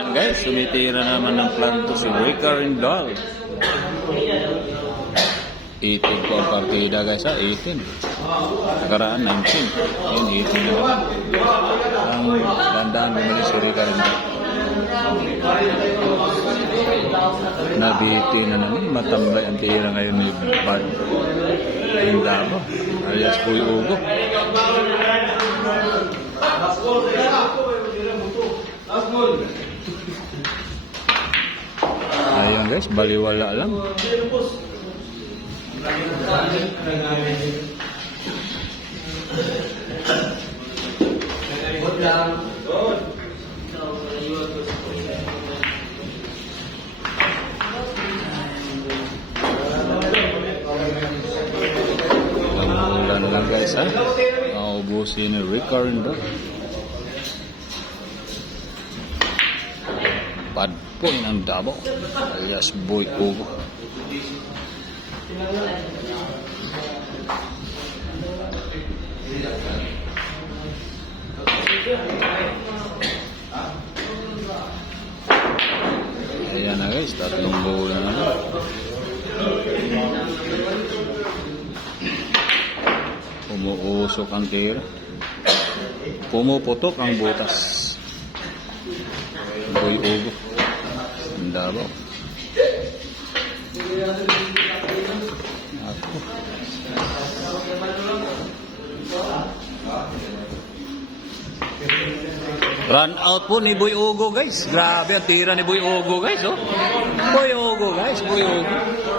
Guys, sumitira naman ng planto si Recurring Doll. 18 po ang partida guys ha, 18. Nakaraan 19. Ayun, 18 na naman. Ang dandaan bumalik si Recurring Doll. Nabiti na naman, matambay ang tira ngayon ni Bad Indabo alias Kuy Ugo. Ayun guys, baliwala lang. Ulan lang guys ha. Naubusin ni Recurring Doll. Bad boy ng Davao alias Boy Ugo. Ayan na guys, tatlong bola na naman. Umuusok ang tira. Pumuputok ang butas. Boy Ugo ng Davao. Ako. Run out po ni Boy Ugo guys. Grabe ang tira ni Boy Ugo guys. Oh. Boy Ugo guys. Boy Ugo.